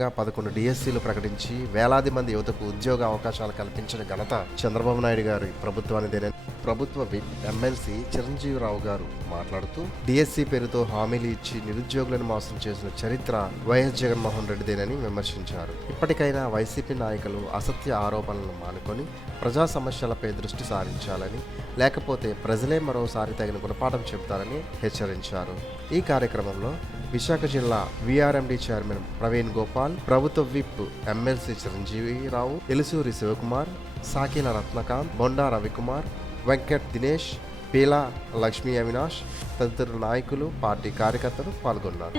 11 డిఎస్సీలు ప్రకటించి వేలాది మంది యువతకు ఉద్యోగ అవకాశాలు కల్పించిన ఘనత చంద్రబాబు నాయుడు గారి ప్రభుత్వానిదేనని ప్రభుత్వ విప్ ఎమ్మెల్సీ చిరంజీవిరావు గారు మాట్లాడుతూ డిఎస్సీ పేరుతో హామీలు ఇచ్చి నిరుద్యోగులను మోసం చేసిన చరిత్ర వైఎస్ జగన్మోహన్ రెడ్డిదేనని విమర్శించారు. ఇప్పటికైనా వైసీపీ నాయకులు అసత్య ఆరోపణలను మానుకొని ప్రజా సమస్యలపై దృష్టి సారించాలని, లేకపోతే ప్రజలే మరోసారి తగిన గుణపాఠం చెబుతారని హెచ్చరించారు. ఈ కార్యక్రమంలో విశాఖ జిల్లా విఆర్ఎండి చైర్మన్ ప్రవీణ్ గోపాల్, ప్రభుత్వ విప్ ఎమ్మెల్సీ చిరంజీవిరావు, ఎలుసూరి శివకుమార్, సాకిన రత్నకాంత్, బొండా రవికుమార్, వెంకట్ దినేష్, పీలా లక్ష్మీ అవినాష్ తదితరుల నాయకులు, పార్టీ కార్యకర్తలు పాల్గొన్నారు.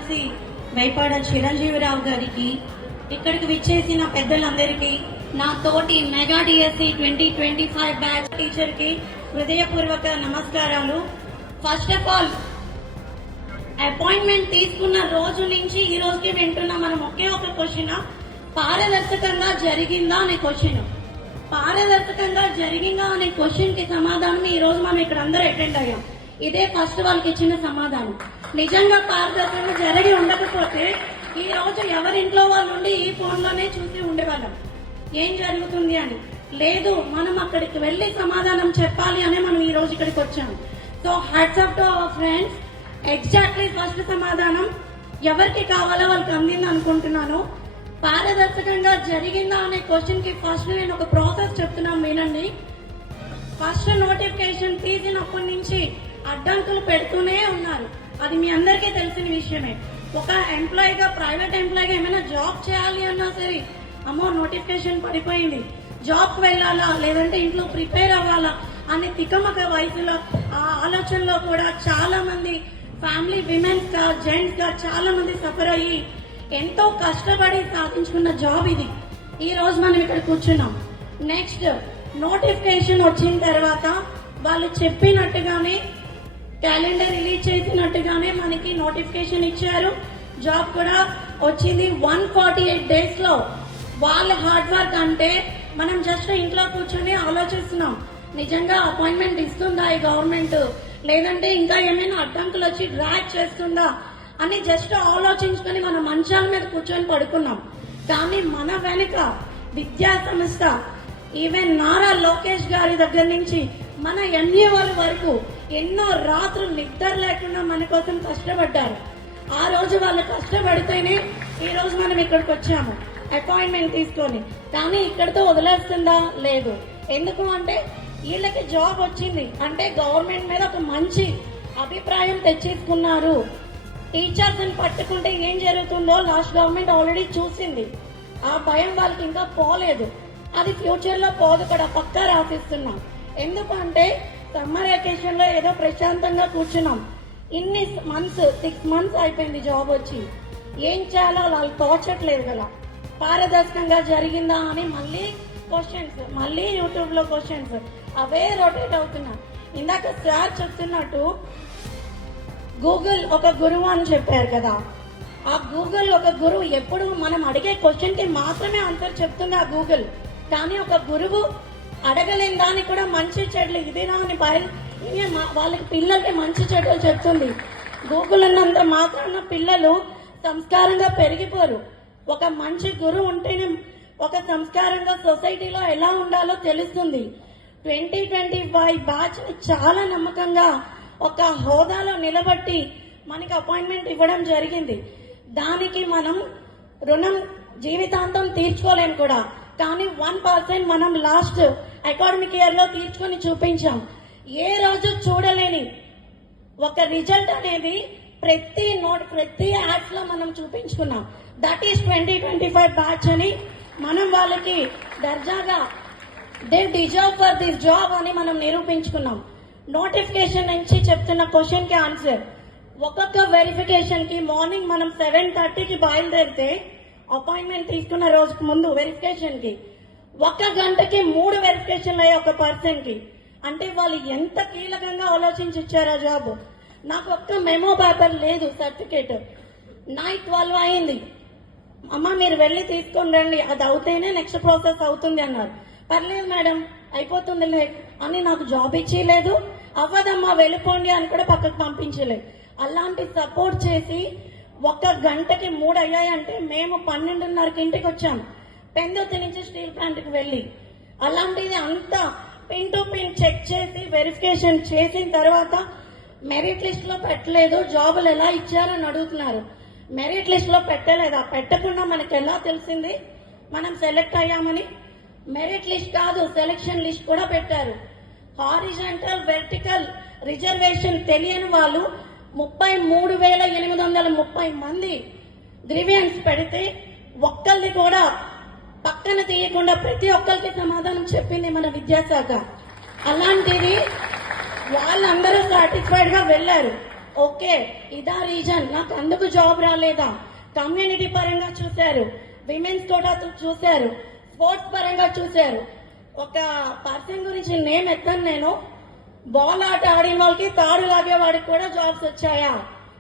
వైపాడ చిరంజీవిరావు గారికి, ఇక్కడికి విచ్చేసిన పెద్దలందరికీ, నా తోటి మెగా డిఎస్సి 2025 బ్యాచ్ టీచర్ కి హృదయపూర్వక నమస్కారాలు. ఫస్ట్ ఆఫ్ ఆల్, అపాయింట్మెంట్ తీసుకున్న రోజు నుంచి ఈ రోజుకి వింటున్నా మనం ఒకే ఒక క్వశ్చన్, పారదర్శకంగా జరిగిందా అనే క్వశ్చన్. పారదర్శకంగా జరిగిందా అనే క్వశ్చన్ కి సమాధానం ఈ రోజు మనం ఇక్కడ అందరూ అటెండ్ అయ్యాం. ఇదే ఫస్ట్ వాళ్ళకి ఇచ్చిన సమాధానం. నిజంగా పారదర్శకంగా జరిగి ఉండకపోతే ఈ రోజు ఎవరింట్లో వాళ్ళు ఉండి ఈ ఫోన్ లోనే చూసి ఉండేవాళ్ళం ఏం జరుగుతుంది అని. లేదు, మనం అక్కడికి వెళ్లి సమాధానం చెప్పాలి అనే మనం ఈ రోజు ఇక్కడికి వచ్చాము. So hats off to our friends. Exactly first సమాధానం ఎవరికి కావాలో వాళ్ళకి అందింది అనుకుంటున్నాను. పారదర్శకంగా జరిగిందా అనే క్వశ్చన్ కి ఫస్ట్ నేను ఒక ప్రాసెస్ చెప్తున్నాను, వినండి. ఫస్ట్ నోటిఫికేషన్ తీసినప్పటి నుంచి అడ్డంకులు పెడుతూనే ఉన్నారు. అది మీ అందరికీ తెలిసిన విషయమే. ఒక ఎంప్లాయీగా, ప్రైవేట్ ఎంప్లాయీగా ఏమైనా జాబ్ చేయాలి అన్నా సరే, అమ్మో నోటిఫికేషన్ పడిపోయింది, జాబ్కి వెళ్ళాలా లేదంటే ఇంట్లో ప్రిపేర్ అవ్వాలా అనే తికమక వయసులో ఆ ఆలోచనలో కూడా చాలా మంది ఫ్యామిలీ విమెన్స్ గా, జెంట్స్ గా చాలా మంది సఫర్ అయ్యి ఎంతో కష్టపడి సాధించుకున్న జాబ్ ఇది. ఈ రోజు మనం ఇక్కడ కూర్చున్నాం. నెక్స్ట్ నోటిఫికేషన్ వచ్చిన తర్వాత వాళ్ళు చెప్పినట్టుగానే, క్యాలెండర్ రిలీజ్ చేసినట్టుగానే మనకి నోటిఫికేషన్ ఇచ్చారు. జాబ్ కూడా వచ్చింది 148 days లో. వాళ్ళ హార్డ్ వర్క్ అంటే మనం జస్ట్ ఇంట్లో కూర్చొని ఆలోచిస్తున్నాం, నిజంగా అపాయింట్మెంట్ ఇస్తుందా ఈ గవర్నమెంట్, లేదంటే ఇంకా ఏమైనా అడ్డంకులు వచ్చి డ్రాగ్ చేస్తుందా అని జస్ట్ ఆలోచించుకొని మన మంచాల మీద కూర్చొని పడుకున్నాం. కానీ మన వెనుక విద్యా సంస్థ, ఈవెన్ నారా లోకేష్ గారి దగ్గర నుంచి మన ఎన్ఏ వాళ్ళ వరకు ఎన్నో రాత్రులు నిద్ర లేకుండా మన కోసం కష్టపడ్డారు. ఆ రోజు వాళ్ళు కష్టపడితేనే ఈ రోజు మనం ఇక్కడికి వచ్చాము అపాయింట్మెంట్ తీసుకొని. కానీ ఇక్కడితో వదిలేస్తుందా? లేదు. ఎందుకు అంటే వీళ్ళకి జాబ్ వచ్చింది అంటే గవర్నమెంట్ మీద ఒక మంచి అభిప్రాయం తెచ్చేసుకున్నారు. టీచర్స్ ని పట్టుకుంటే ఏం జరుగుతుందో లాస్ట్ గవర్నమెంట్ ఆల్రెడీ చూసింది. ఆ భయం వాళ్ళకి ఇంకా పోలేదు, అది ఫ్యూచర్ లో పోదు కూడా, పక్కా రాసిస్తున్నాం. ఎందుకంటే సమ్మర్ వెకేషన్ లో ఏదో ప్రశాంతంగా కూర్చున్నాం. ఇన్ని మంత్స్, 6 months అయిపోయింది జాబ్ వచ్చి. ఏం చేయాలో వాళ్ళు తోచట్లేదు కదా. పారదర్శకంగా జరిగిందా అని మళ్ళీ క్వశ్చన్స్, మళ్ళీ యూట్యూబ్ లో క్వశ్చన్స్ అవే రొటేట్ అవుతున్నా. ఇందాక సార్ చెప్తున్నట్టు గూగుల్ ఒక గురువు అని చెప్పారు కదా. ఆ గూగుల్ ఒక గురువు ఎప్పుడు మనం అడిగే క్వశ్చన్ కి మాత్రమే ఆన్సర్ చెప్తుంది ఆ గూగుల్. కానీ ఒక గురువు అడగలేని దానికి కూడా మంచి చెడులు ఇదేనా అని వాళ్ళకి పిల్లలకి మంచి చెడులు చెప్తుంది. గూగుల్ అన్నంత మాత్రాన పిల్లలు సంస్కారంగా పెరిగిపోరు. ఒక మంచి గురువు ఉంటేనే ఒక సంస్కారంగా సొసైటీలో ఎలా ఉండాలో తెలుస్తుంది. 2025 బ్యాచ్ చాలా నమ్మకంగా ఒక హోదాలో నిలబట్టి మనకి అపాయింట్మెంట్ ఇవ్వడం జరిగింది. దానికి మనం రుణం జీవితాంతం తీర్చుకోలేము కూడా. కానీ 1% మనం లాస్ట్ అకాడమిక్ ఇయర్ లో తీర్చుకొని చూపించాం. ఏ రోజు చూడలేని ఒక రిజల్ట్ అనేది ప్రతి యాడ్స్ లో మనం చూపించుకున్నాం. దట్ ఈస్ 2025 బ్యాచ్ అని మనం వాళ్ళకి దర్జాగా they deserve for this job అని మనం నిరూపించుకున్నాం. నోటిఫికేషన్ నుంచి చెప్తున్న క్వశ్చన్ కి ఆన్సర్, ఒక్కొక్క వెరిఫికేషన్ కి మార్నింగ్ మనం 7:30కి బయలుదేరితే అపాయింట్మెంట్ తీసుకున్న రోజుకు ముందు వెరిఫికేషన్ కి 1 గంటకి 3 వెరిఫికేషన్లు అయ్యాయి ఒక పర్సన్ కి. అంటే వాళ్ళు ఎంత కీలకంగా ఆలోచించి ఇచ్చారా జాబ్. నాకు ఒక్క మెమో పేపర్ లేదు, సర్టిఫికేట్. నైట్ 12 అయింది, అమ్మ మీరు వెళ్ళి తీసుకొని రండి, అది అవుతేనే నెక్స్ట్ ప్రాసెస్ అవుతుంది అన్నారు. పర్లేదు మేడం అయిపోతుందిలే అని నాకు జాబ్ ఇచ్చేయలేదు, అవ్వదమ్మా వెళ్ళిపోండి అని కూడా పక్కకు పంపించలేదు. అలాంటి సపోర్ట్ చేసి ఒక గంటకి 3 అయ్యాయంటే మేము 12:30కి ఇంటికి వచ్చాం పెందుర్తి నుంచి స్టీల్ ప్లాంట్కి వెళ్ళి. అలాంటిది అంతా పిన్ టు పిన్ చెక్ చేసి వెరిఫికేషన్ చేసిన తర్వాత మెరిట్ లిస్ట్ లో పెట్టలేదు, జాబులు ఎలా ఇచ్చారని అడుగుతున్నారు. మెరిట్ లిస్ట్ లో పెట్టలేదా? పెట్టకుండా మనకి ఎలా తెలిసింది మనం సెలెక్ట్ అయ్యామని? మెరిట్ లిస్ట్ కాదు, సెలెక్షన్ లిస్ట్ కూడా పెట్టారు. హారిజాంటల్ వెర్టికల్ రిజర్వేషన్ తెలియని వాళ్ళు 33,830 మంది గ్రీవియన్స్ పెడితే ఒక్కరిది కూడా పక్కన తీయకుండా ప్రతి ఒక్కరికి సమాధానం చెప్పింది మన విద్యాశాఖ. అలాంటిది వాళ్ళందరూ సాటిస్ఫైడ్ గా వెళ్లారు. ఓకే, ఇదా రీజన్, నాకు అందుకు జాబ్ రాలేదా? కమ్యూనిటీ పరంగా చూశారు, విమెన్స్ కోటా చూశారు, స్పోర్ట్స్ పరంగా చూశారు. ఒక పర్సన్ గురించి నేమ్ ఎత్తాను నేను. బాల్ ఆట ఆడిన వాళ్ళకి తాడు లాగే వాడికి కూడా జాబ్స్ వచ్చాయా?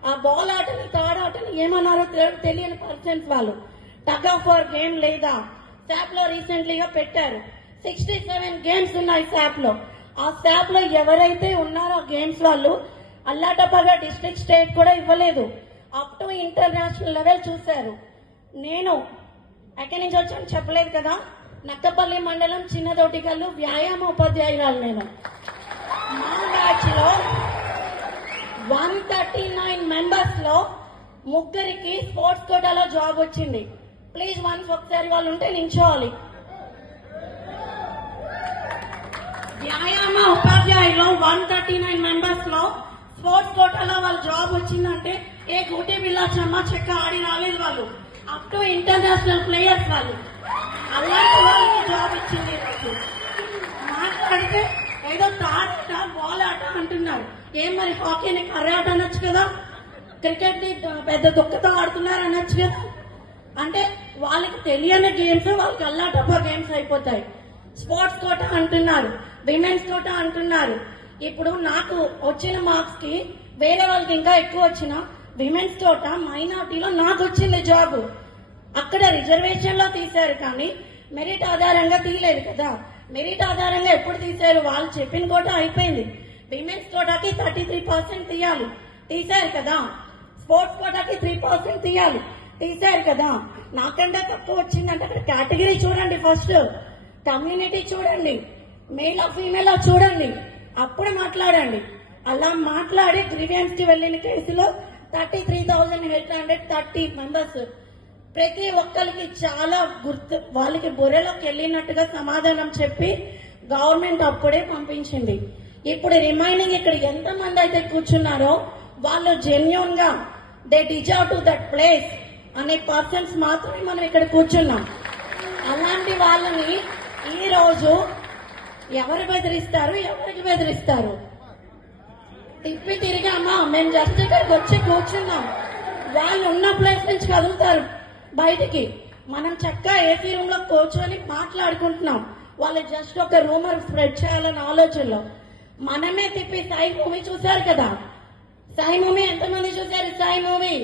ఆ బాల్ ఆటని తాడు ఆటని ఏమన్నారో తెలియని పర్సన్స్ వాళ్ళు. టగ్ ఆఫ్ వార్ గేమ్ లేదా? శాప్ లో రీసెంట్లీగా పెట్టారు. 67 గేమ్స్ ఉన్నాయి శాప్ లో. ఆ శాప్ లో ఎవరైతే ఉన్నారో ఆ గేమ్స్ వాళ్ళు అల్లాటప్పగా డిస్ట్రిక్ట్ స్టేట్ కూడా ఇవ్వలేదు, అప్ టు ఇంటర్నేషనల్ లెవెల్ చూశారు. నేను ఎక్కడి నుంచి వచ్చాను చెప్పలేదు కదా, నక్కపల్లి మండలం చిన్నదోటికల్లు వ్యాయామ ఉపాధ్యాయురాలు నేను. మా బ్యాచ్ లో 139 మెంబర్స్ లో 3 స్పోర్ట్స్ కోటాలో జాబ్ వచ్చింది. ప్లీజ్ వన్స్ ఒకసారి వాళ్ళు ఉంటే నించోవాలి. వ్యాయామ ఉపాధ్యాయులు 139 మెంబర్స్ లో స్పోర్ట్స్ కోటాలో వాళ్ళ జాబ్ వచ్చిందంటే ఏ గూటి బిల్లా చెమ్మ చెక్క ఆడి రాలేదు వాళ్ళు, అప్ టు ఇంటర్నేషనల్ ప్లేయర్స్ వాళ్ళు. అలాంటి వాళ్ళకి జాబ్ ఇచ్చింది ఈరోజు. మాట్లాడితే ఏదో తాట బాల్ ఆట అంటున్నారు. ఏం మరి హాకీని కర్ర ఆట అనొచ్చు కదా, క్రికెట్ ని పెద్ద దుక్కతో ఆడుతున్నారు అనొచ్చు కదా. అంటే వాళ్ళకి తెలియని గేమ్స్ వాళ్ళకి అల్లాటప్ప గేమ్స్ అయిపోతాయి. స్పోర్ట్స్ కోటా అంటున్నారు, విమెన్స్ కోటా అంటున్నారు. ఇప్పుడు నాకు వచ్చిన మార్క్స్ కి వేరే వాళ్ళకి ఇంకా ఎక్కువ వచ్చిన విమెన్స్ కోటా మైనార్టీలో నాకు వచ్చింది జాబ్. అక్కడ రిజర్వేషన్ లో తీశారు కానీ మెరిట్ ఆధారంగా తీయలేదు కదా. మెరిట్ ఆధారంగా ఎప్పుడు తీశారు? వాళ్ళు చెప్పిన కోటా అయిపోయింది. విమెన్స్ కోటాకి 33% తీయాలి, తీశారు కదా. స్పోర్ట్స్ కోటాకి 3% తీయాలి, తీశారు కదా. నాకంటే తక్కువ వచ్చిందంటే అక్కడ కేటగిరీ చూడండి, ఫస్ట్ కమ్యూనిటీ చూడండి, మేల్ ఫీమేల్ చూడండి, అప్పుడు మాట్లాడండి. అలా మాట్లాడి గ్రీవియన్స్ కి వెళ్లిన కేసులో 33,830 మెంబర్స్ ప్రతి ఒక్కరికి చాలా గుర్తు, వాళ్ళకి బుర్రలోకి వెళ్ళినట్టుగా సమాధానం చెప్పి గవర్నమెంట్ అప్పుడే పంపించింది. ఇప్పుడు రిమైనింగ్ ఇక్కడ ఎంత మంది అయితే కూర్చున్నారో వాళ్ళు జెన్యూన్ గా they deserve to that place అనే పర్సన్స్ మాత్రమే మనం ఇక్కడ కూర్చున్నాం. అలాంటి వాళ్ళని ఈ రోజు ఎవరు బెదిరిస్తారు, ఎవరికి బెదిరిస్తారు? తిప్పి తిరిగామా, మేము జస్ట్ ఇక్కడికి వచ్చి కూర్చున్నాం, వాళ్ళు ఉన్న ప్లేస్ నుంచి కదులుతారు బయటికి. మనం చక్కగా ఏసీ రూమ్ లో కూర్చొని మాట్లాడుకుంటున్నాం, వాళ్ళు జస్ట్ ఒక రూమర్ స్ప్రెడ్ చేయాలన్న ఆలోచనలో. మనమే తిప్పి సాయి మూవీ చూశారు కదా, సాయి మూవీ ఎంతమంది చూశారు? సాయి మూవీ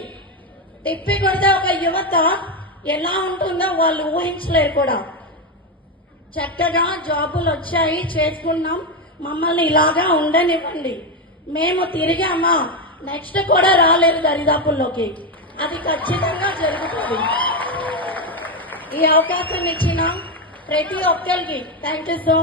తిప్పి కొడితే ఒక యువత ఎలా ఉంటుందో వాళ్ళు ఊహించలేరు కూడా. చక్కగా జాబులు వచ్చాయి, చేసుకున్నాం, మమ్మల్ని ఇలాగా ఉండనివ్వండి. మేము తిరిగామా, నెక్స్ట్ కూడా రాలేదు దరిదాపుల్లోకి, అది ఖచ్చితంగా జరుగుతుంది. ఈ అవకాశం ఇచ్చిన ప్రతి ఒక్కరికి థ్యాంక్ యూ సో